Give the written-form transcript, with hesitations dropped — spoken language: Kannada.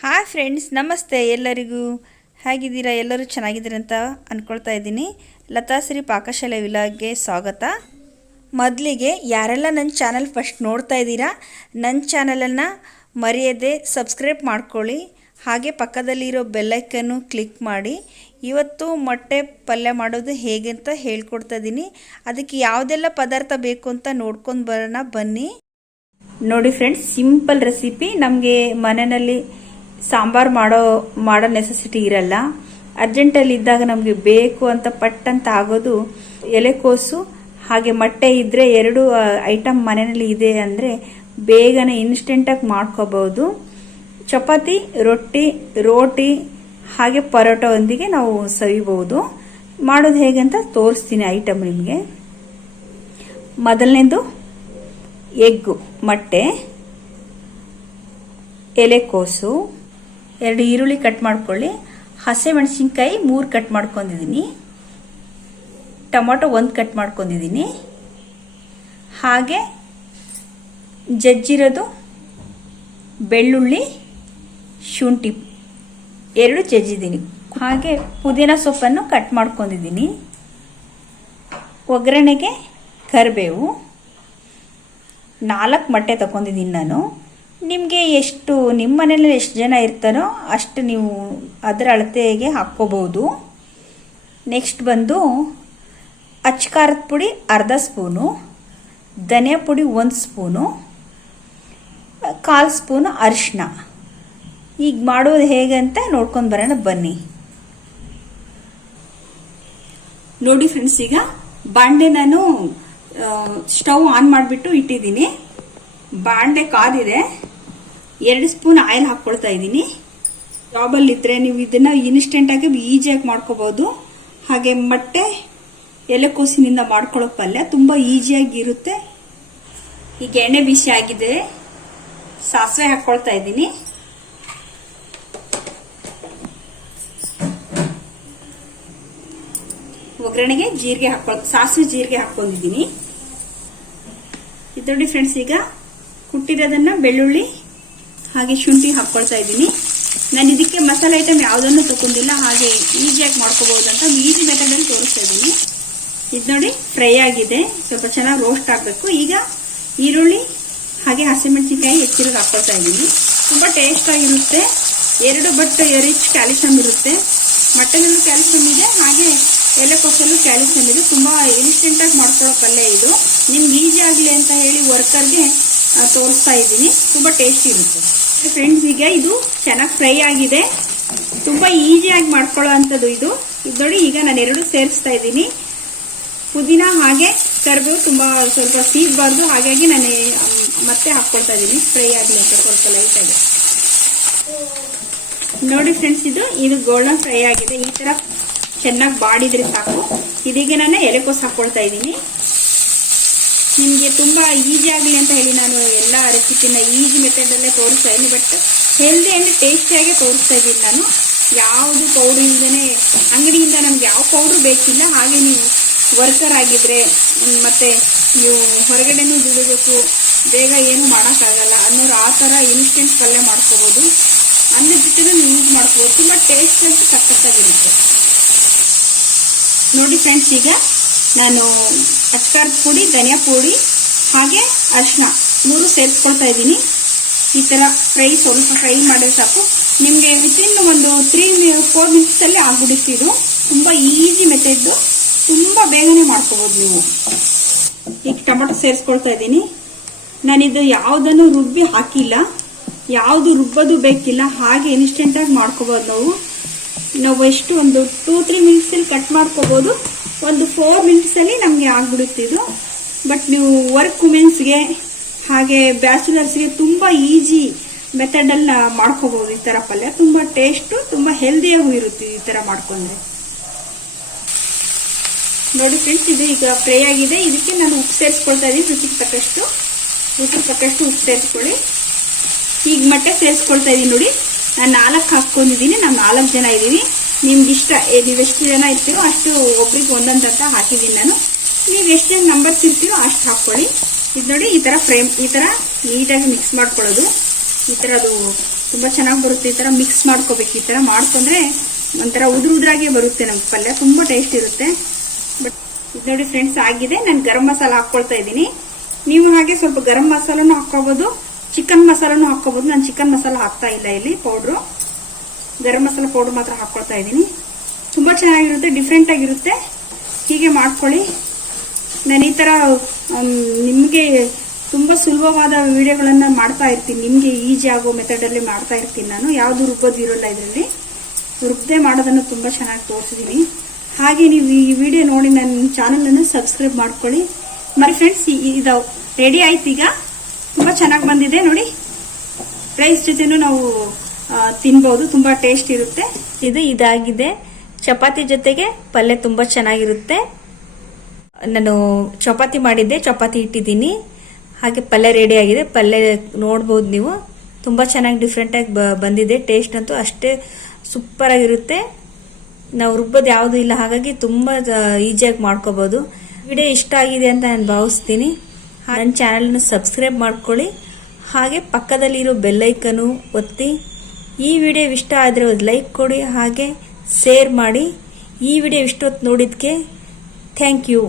ಹಾಯ್ ಫ್ರೆಂಡ್ಸ್, ನಮಸ್ತೆ ಎಲ್ಲರಿಗೂ. ಹೇಗಿದ್ದೀರಾ? ಎಲ್ಲರೂ ಚೆನ್ನಾಗಿದ್ದೀರಾ ಅಂತ ಅಂದ್ಕೊಳ್ತಾ ಇದ್ದೀನಿ. ಲತಾಶ್ರೀ ಪಾಕಶಾಲೆ ವಿಲಾಗ್ಗೆ ಸ್ವಾಗತ. ಮೊದಲಿಗೆ ಯಾರೆಲ್ಲ ನನ್ನ ಚಾನಲ್ ಫಸ್ಟ್ ನೋಡ್ತಾ ಇದ್ದೀರಾ, ನನ್ನ ಚಾನಲನ್ನು ಮರೆಯದೆ ಸಬ್ಸ್ಕ್ರೈಬ್ ಮಾಡ್ಕೊಳ್ಳಿ. ಹಾಗೆ ಪಕ್ಕದಲ್ಲಿರೋ ಬೆಲ್ಲೈಕನ್ನು ಕ್ಲಿಕ್ ಮಾಡಿ. ಇವತ್ತು ಮೊಟ್ಟೆ ಪಲ್ಯ ಮಾಡೋದು ಹೇಗೆ ಅಂತ ಹೇಳ್ಕೊಡ್ತಾ ಇದ್ದೀನಿ. ಅದಕ್ಕೆ ಯಾವುದೆಲ್ಲ ಪದಾರ್ಥ ಬೇಕು ಅಂತ ನೋಡ್ಕೊಂಡು ಬರೋಣ ಬನ್ನಿ. ನೋಡಿ ಫ್ರೆಂಡ್ಸ್, ಸಿಂಪಲ್ ರೆಸಿಪಿ. ನಮಗೆ ಮನೆಯಲ್ಲಿ ಸಾಂಬಾರು ಮಾಡೋ ನೆಸೆಸಿಟಿ ಇರಲ್ಲ. ಅರ್ಜೆಂಟಲ್ಲಿ ಇದ್ದಾಗ ನಮಗೆ ಬೇಕು ಅಂತ ಪಟ್ಟಂತ ಆಗೋದು ಎಲೆಕೋಸು ಹಾಗೆ ಮೊಟ್ಟೆ ಇದ್ದರೆ, ಎರಡು ಐಟಮ್ ಮನೆಯಲ್ಲಿ ಇದೆ ಅಂದರೆ ಬೇಗನೆ ಇನ್ಸ್ಟೆಂಟಾಗಿ ಮಾಡ್ಕೋಬಹುದು. ಚಪಾತಿ, ರೋಟಿ ಹಾಗೆ ಪರೋಟದೊಂದಿಗೆ ನಾವು ಸವಿಬಹುದು. ಮಾಡೋದು ಹೇಗೆ ಅಂತ ತೋರಿಸ್ತೀನಿ ಐಟಮ್ ನಿಮಗೆ. ಮೊದಲನೇದು ಎಗ್ಗು, ಮೊಟ್ಟೆ, ಎಲೆಕೋಸು, 2 ಈರುಳ್ಳಿ ಕಟ್ ಮಾಡ್ಕೊಳ್ಳಿ, ಹಸಿಮೆಣಸಿನ್ಕಾಯಿ 3 ಕಟ್ ಮಾಡ್ಕೊಂಡಿದ್ದೀನಿ, ಟೊಮೊಟೊ 1 ಕಟ್ ಮಾಡ್ಕೊಂಡಿದ್ದೀನಿ, ಹಾಗೆ ಜಜ್ಜಿರೋದು ಬೆಳ್ಳುಳ್ಳಿ, ಶುಂಠಿ 2 ಜಜ್ಜಿದ್ದೀನಿ, ಹಾಗೆ ಪುದೀನ ಸೊಪ್ಪನ್ನು ಕಟ್ ಮಾಡ್ಕೊಂಡಿದ್ದೀನಿ. ಒಗ್ಗರಣೆಗೆ ಕರಿಬೇವು, 4 ಮೊಟ್ಟೆ ತಗೊಂಡಿದ್ದೀನಿ ನಾನು. ನಿಮಗೆ ಎಷ್ಟು, ನಿಮ್ಮ ಮನೇಲಿ ಎಷ್ಟು ಜನ ಇರ್ತಾರೋ ಅಷ್ಟು ನೀವು ಅದರ ಅಳತೆಗೆ ಹಾಕ್ಕೋಬಹುದು. ನೆಕ್ಸ್ಟ್ ಬಂದು ಅಚ್ಚ ಖಾರದ ಪುಡಿ ಅರ್ಧ ಸ್ಪೂನು, ಧನಿಯಾ ಪುಡಿ 1 ಸ್ಪೂನು, 1/4 ಸ್ಪೂನು ಅರಿಶಿನ. ಈಗ ಮಾಡೋದು ಹೇಗೆ ಅಂತ ನೋಡ್ಕೊಂಡು ಬರೋಣ ಬನ್ನಿ. ನೋಡಿ ಫ್ರೆಂಡ್ಸ್, ಈಗ ಬಾಂಡೆ ನಾನು ಸ್ಟವ್ ಆನ್ ಮಾಡಿಬಿಟ್ಟು ಇಟ್ಟಿದ್ದೀನಿ. ಬಾಂಡೆ ಕಾದಿದೆ. 2 ಸ್ಪೂನ್ ಆಯಿಲ್ ಹಾಕ್ಕೊಳ್ತಾ ಇದ್ದೀನಿ. ಜಾಬಲ್ಲಿ ಇದ್ರೆ ನೀವು ಇದನ್ನ ಇನ್ಸ್ಟೆಂಟ್ ಆಗಿ ಈಸಿಯಾಗಿ ಮಾಡ್ಕೋಬಹುದು. ಹಾಗೆ ಮೊಟ್ಟೆ ಎಲೆಕೋಸಿನಿಂದ ಮಾಡ್ಕೊಳ್ಳೋ ಪಲ್ಯ ತುಂಬಾ ಈಸಿಯಾಗಿ ಇರುತ್ತೆ. ಈಗ ಎಣ್ಣೆ ಬಿಸಿ ಆಗಿದೆ, ಸಾಸಿವೆ ಹಾಕ್ಕೊಳ್ತಾ ಇದ್ದೀನಿ. ಒಗ್ಗರಣೆಗೆ ಸಾಸಿವೆ ಜೀರಿಗೆ ಹಾಕೊಂಡಿದ್ದೀನಿ. ಇದು ನೋಡಿ ಫ್ರೆಂಡ್ಸ್, ಈಗ ಕುಟ್ಟಿರೋದನ್ನ ಬೆಳ್ಳುಳ್ಳಿ ಹಾಗೆ ಶುಂಠಿ ಹಾಕ್ಕೊಳ್ತಾ ಇದ್ದೀನಿ. ನಾನು ಇದಕ್ಕೆ ಮಸಾಲೆ ಐಟಮ್ ಯಾವುದನ್ನು ತಗೊಂಡಿಲ್ಲ, ಹಾಗೆ ಈಸಿಯಾಗಿ ಮಾಡ್ಕೋಬಹುದು ಅಂತ ಈಸಿ ಮೆಥಡ್ ಅಲ್ಲಿ ತೋರಿಸ್ತಾ ಇದ್ದೀನಿ. ಇದು ನೋಡಿ ಫ್ರೈ ಆಗಿದೆ, ಸ್ವಲ್ಪ ಚೆನ್ನಾಗಿ ರೋಸ್ಟ್ ಆಗಬೇಕು. ಈಗ ಈರುಳ್ಳಿ ಹಾಗೆ ಹಸಿಮೆಣಸಿನಕಾಯಿ ಹೆಚ್ಚಿರೋದು ಹಾಕ್ಕೊಳ್ತಾ ಇದ್ದೀನಿ. ತುಂಬಾ ಟೇಸ್ಟ್ ಆಗಿರುತ್ತೆ. 2 ಬಟ್ ರಿಚ್ ಕ್ಯಾಲ್ಸಿಯಂ ಇರುತ್ತೆ. ಮಟನಲ್ಲೂ ಕ್ಯಾಲ್ಸಿಯಂ ಇದೆ, ಹಾಗೆ ಎಲೆಕೋಸಲ್ಲೂ ಕ್ಯಾಲ್ಸಿಯಂ ಇದೆ. ತುಂಬಾ ಇನ್ಸ್ಟೆಂಟ್ ಆಗಿ ಮಾಡ್ಕೊಳ್ಳೋ ಪಲ್ಯ ಇದು. ನಿಮ್ಗೆ ಈಸಿ ಆಗಲಿ ಅಂತ ಹೇಳಿ ವರ್ಕರ್ಗೆ ತೋರಿಸ್ತಾ ಇದ್ದೀನಿ. ತುಂಬಾ ಟೇಸ್ಟ್ ಇರುತ್ತೆ ಫ್ರೆಂಡ್ಸ್. ಈಗ ಇದು ಚೆನ್ನಾಗಿ ಫ್ರೈ ಆಗಿದೆ, ತುಂಬಾ ಈಸಿಯಾಗಿ ಮಾಡ್ಕೊಳ್ಳೋ ಅಂಥದ್ದು ಇದು. ಇದು ನೋಡಿ, ಈಗ ನಾನು 2 ಸೇರಿಸ್ತಾ ಇದ್ದೀನಿ. ಪುದೀನ ಹಾಗೆ ಕರಿಬೇವು ತುಂಬಾ ಸ್ವಲ್ಪ ಸೀದಬಾರ್ದು, ಹಾಗಾಗಿ ನಾನು ಮತ್ತೆ ಹಾಕ್ಕೊಳ್ತಾ ಇದ್ದೀನಿ ಫ್ರೈ ಆಗಲಿ ಅಂತ ಸ್ವಲ್ಪ ಲೈಟ್ ಆಗಿ. ನೋಡಿ ಫ್ರೆಂಡ್ಸ್, ಇದು ಗೋಲ್ಡನ್ ಫ್ರೈ ಆಗಿದೆ. ಈ ತರ ಚೆನ್ನಾಗಿ ಬಾಡಿದ್ರೆ ಸಾಕು. ಇದೀಗ ನಾನು ಎಲೆಕೋಸು ಹಾಕ್ಕೊಳ್ತಾ ಇದ್ದೀನಿ. ನಿಮಗೆ ತುಂಬಾ ಈಸಿ ಆಗಲಿ ಅಂತ ಹೇಳಿ ನಾನು ಎಲ್ಲ ರೆಸಿಪಿನ ಈಸಿ ಮೆಥಡ್ ಅಲ್ಲೇ ತೋರಿಸ್ತಾ ಇದ್ದೀನಿ. ಬಟ್ ಹೆಲ್ದಿ ಅಂಡ್ ಟೇಸ್ಟಿಯಾಗಿ ತೋರಿಸ್ತಾ ಇದ್ದೀನಿ ನಾನು. ಯಾವುದು ಪೌಡರ್ ಇಲ್ಲದೇ, ಅಂಗಡಿಯಿಂದ ನಮ್ಗೆ ಯಾವ ಪೌಡರ್ ಬೇಕಿಲ್ಲ. ಹಾಗೆ ನೀವು ವರ್ಕರ್ ಆಗಿದ್ರೆ ಮತ್ತೆ ನೀವು ಹೊರಗಡೆನೂ ದುಡಿಬೇಕು, ಬೇಗ ಏನು ಮಾಡೋಕ್ಕಾಗಲ್ಲ ಅನ್ನೋರು ಆ ಥರ ಇನ್ಸ್ಟೆಂಟ್ ಪಲ್ಯ ಮಾಡ್ಕೋಬಹುದು. ಅನ್ನದ ಜೊತೆ ಯೂಸ್ ಮಾಡ್ಕೋಬಹುದು. ತುಂಬಾ ಟೇಸ್ಟ್ ಅಂತೂ ಸಖತ್ತಾಗಿರುತ್ತೆ. ನೋಡಿ ಫ್ರೆಂಡ್ಸ್, ಈಗ ನಾನು ಅಚ್ಚ ಖಾರದ ಪುಡಿ, ಧನಿಯಾ ಪುಡಿ ಹಾಗೆ ಅರಿಶಿನ 3 ಸೇರಿಸ್ಕೊಳ್ತಾ ಇದ್ದೀನಿ. ಈ ತರ ಸ್ವಲ್ಪ ಫ್ರೈ ಮಾಡಿದ್ರೆ ಸಾಕು. ನಿಮಗೆ ವಿತಿನ್ ಒಂದು 3-4 ಮಿನಿಟ್ಸ್ ಅಲ್ಲಿ ಆಗ್ಬಿಡುತ್ತೆ. ಇದು ತುಂಬಾ ಈಸಿ ಮೆಥಡ್, ತುಂಬಾ ಬೇಗನೆ ಮಾಡ್ಕೋಬಹುದು ನೀವು. ಈಗ ಟೊಮೊಟೊ ಸೇರಿಸ್ಕೊಳ್ತಾ ಇದ್ದೀನಿ. ನಾನಿದು ಯಾವುದನ್ನು ರುಬ್ಬಿ ಹಾಕಿಲ್ಲ, ಯಾವುದು ರುಬ್ಬೋದು ಬೇಕಿಲ್ಲ, ಹಾಗೆ ಇನ್ಸ್ಟೆಂಟ್ ಆಗಿ ಮಾಡ್ಕೋಬಹುದು. ನಾವು ಎಷ್ಟು ಒಂದು 2-3 ಮಿನಿಟ್ಸ್ ಅಲ್ಲಿ ಕಟ್ ಮಾಡ್ಕೋಬಹುದು. ಒಂದು 4 ಮಿನಿಟ್ಸ್ ಅಲ್ಲಿ ನಮ್ಗೆ ಆಗ್ಬಿಡುತ್ತೆ ಇದು. ಬಟ್ ನೀವು ವರ್ಕ್ ವುಮೆನ್ಸ್ಗೆ ಹಾಗೆ ಬ್ಯಾಚುಲರ್ಸ್ಗೆ ತುಂಬಾ ಈಸಿ ಮೆಥಡ್ ಅಲ್ಲಿ ಮಾಡ್ಕೋಬಹುದು. ಈ ತರ ಪಲ್ಯ ತುಂಬಾ ಟೇಸ್ಟ್, ತುಂಬಾ ಹೆಲ್ದಿಯಾಗೂ ಇರುತ್ತೆ ಈ ತರ ಮಾಡ್ಕೊಂಡ್ರೆ. ನೋಡಿ ಫ್ರೆಂಡ್ಸ್, ಇದು ಈಗ ಫ್ರೈ ಆಗಿದೆ. ಇದಕ್ಕೆ ನಾನು ಉಪ್ಪು ಸೇರಿಸ್ಕೊಳ್ತಾ ಇದ್ದೀನಿ. ರುಚಿಗೆ ತಕ್ಕಷ್ಟು ಉಪ್ಪು ಸೇರಿಸ್ಕೊಳ್ಳಿ. ಈಗ ಮೊಟ್ಟೆ ಸೇರಿಸ್ಕೊಳ್ತಾ ಇದ್ದೀನಿ. ನೋಡಿ, ನಾನು 4 ಹಾಕೊಂಡಿದ್ದೀನಿ. ನಾವು 4 ಜನ ಇದ್ದೀವಿ. ನಿಮ್ಗೆ ಇಷ್ಟ, ನೀವು ಎಷ್ಟು ಜನ ಇರ್ತೀರೋ ಅಷ್ಟು ಒಬ್ರಿಗೆ ಒಂದೊಂದು ಅಂತ ಹಾಕಿದ್ದೀನಿ ನಾನು. ನೀವು ಎಷ್ಟು ಜನ ನಂಬರ್ಸ್ ಇರ್ತೀರೋ ಅಷ್ಟು ಹಾಕ್ಕೊಳ್ಳಿ. ಇದು ನೋಡಿ, ಈ ತರ ನೀಟಾಗಿ ಮಿಕ್ಸ್ ಮಾಡ್ಕೊಳ್ಳೋದು. ಈ ತರ ಅದು ತುಂಬ ಚೆನ್ನಾಗಿ ಬರುತ್ತೆ. ಈ ಥರ ಮಿಕ್ಸ್ ಮಾಡ್ಕೋಬೇಕು. ಈ ಥರ ಮಾಡ್ಕೊಂಡ್ರೆ ಒಂಥರ ಉದುರಾಗೆ ಬರುತ್ತೆ ನಮ್ಗೆ ಪಲ್ಯ, ತುಂಬ ಟೇಸ್ಟ್ ಇರುತ್ತೆ. ಬಟ್ ಇದು ನೋಡಿ ಫ್ರೆಂಡ್ಸ್ ಆಗಿದೆ. ನಾನು ಗರಂ ಮಸಾಲ ಹಾಕ್ಕೊಳ್ತಾ ಇದ್ದೀನಿ. ನೀವು ಹಾಗೆ ಸ್ವಲ್ಪ ಗರಂ ಮಸಾಲನೂ ಹಾಕ್ಕೋಬೋದು, ಚಿಕನ್ ಮಸಾಲನೂ ಹಾಕ್ಕೋಬೋದು. ನಾನು ಚಿಕನ್ ಮಸಾಲ ಹಾಕ್ತಾ ಇಲ್ಲ ಇಲ್ಲಿ ಪೌಡ್ರು, ಗರಂ ಮಸಾಲ ಪೌಡ್ರ್ ಮಾತ್ರ ಹಾಕ್ಕೊಳ್ತಾ ಇದ್ದೀನಿ. ತುಂಬ ಚೆನ್ನಾಗಿರುತ್ತೆ, ಡಿಫ್ರೆಂಟ್ ಆಗಿರುತ್ತೆ. ಹೀಗೆ ಮಾಡ್ಕೊಳ್ಳಿ. ನಾನು ಈ ಥರ ನಿಮಗೆ ತುಂಬ ಸುಲಭವಾದ ವಿಡಿಯೋಗಳನ್ನು ಮಾಡ್ತಾ ಇರ್ತೀನಿ. ನಿಮಗೆ ಈಜಿ ಆಗೋ ಮೆಥಡಲ್ಲಿ ಮಾಡ್ತಾ ಇರ್ತೀನಿ ನಾನು. ಯಾವುದು ರುಬ್ಬೋದು ಇರೋಲ್ಲ ಇದರಲ್ಲಿ, ರುಬ್ಬದೆ ಮಾಡೋದನ್ನು ತುಂಬ ಚೆನ್ನಾಗಿ ತೋರಿಸಿದ್ದೀನಿ. ಹಾಗೆ ನೀವು ಈ ವಿಡಿಯೋ ನೋಡಿ ನನ್ನ ಚಾನಲನ್ನು ಸಬ್ಸ್ಕ್ರೈಬ್ ಮಾಡ್ಕೊಳ್ಳಿ. మరి ಫ್ರೆಂಡ್ಸ್ ಇದು ರೆಡಿ ಆಯ್ತು. ಈಗ ತುಂಬ ಚೆನ್ನಾಗಿ ಬಂದಿದೆ ನೋಡಿ. ರೈಸ್ ಜೊತೆನೂ ನಾವು ತಿನ್ಬೋದು, ತುಂಬ ಟೇಸ್ಟ್ ಇರುತ್ತೆ. ಇದಾಗಿದೆ. ಚಪಾತಿ ಜೊತೆಗೆ ಪಲ್ಯ ತುಂಬ ಚೆನ್ನಾಗಿರುತ್ತೆ. ನಾನು ಚಪಾತಿ ಮಾಡಿದ್ದೆ, ಚಪಾತಿ ಇಟ್ಟಿದ್ದೀನಿ. ಹಾಗೆ ಪಲ್ಯ ರೆಡಿ ಆಗಿದೆ. ಪಲ್ಯ ನೋಡ್ಬೋದು ನೀವು, ತುಂಬ ಚೆನ್ನಾಗಿ ಡಿಫ್ರೆಂಟಾಗಿ ಬಂದಿದೆ. ಟೇಸ್ಟ್ ಅಂತೂ ಅಷ್ಟೇ ಸೂಪರ್ ಆಗಿರುತ್ತೆ. ನಾವು ರುಬ್ಬೋದು ಯಾವುದೂ ಇಲ್ಲ, ಹಾಗಾಗಿ ತುಂಬ ಈಸಿಯಾಗಿ ಮಾಡ್ಕೋಬೋದು. ವಿಡಿಯೋ ಇಷ್ಟ ಆಗಿದೆ ಅಂತ ನಾನು ಭಾವಿಸ್ತೀನಿ. ನನ್ನ ಚಾನಲ್ನ ಸಬ್ಸ್ಕ್ರೈಬ್ ಮಾಡ್ಕೊಳ್ಳಿ. ಹಾಗೆ ಪಕ್ಕದಲ್ಲಿರೋ ಬೆಲ್ಲೈಕನ್ನು ಒತ್ತಿ. ಈ ವಿಡಿಯೋ ಇಷ್ಟ ಆದರೆ ಒಂದು ಲೈಕ್ ಕೊಡಿ, ಹಾಗೆ ಶೇರ್ ಮಾಡಿ. ಈ ವಿಡಿಯೋ ಇಷ್ಟೊತ್ತು ನೋಡಿದ್ದಕ್ಕೆ ಥ್ಯಾಂಕ್ ಯು.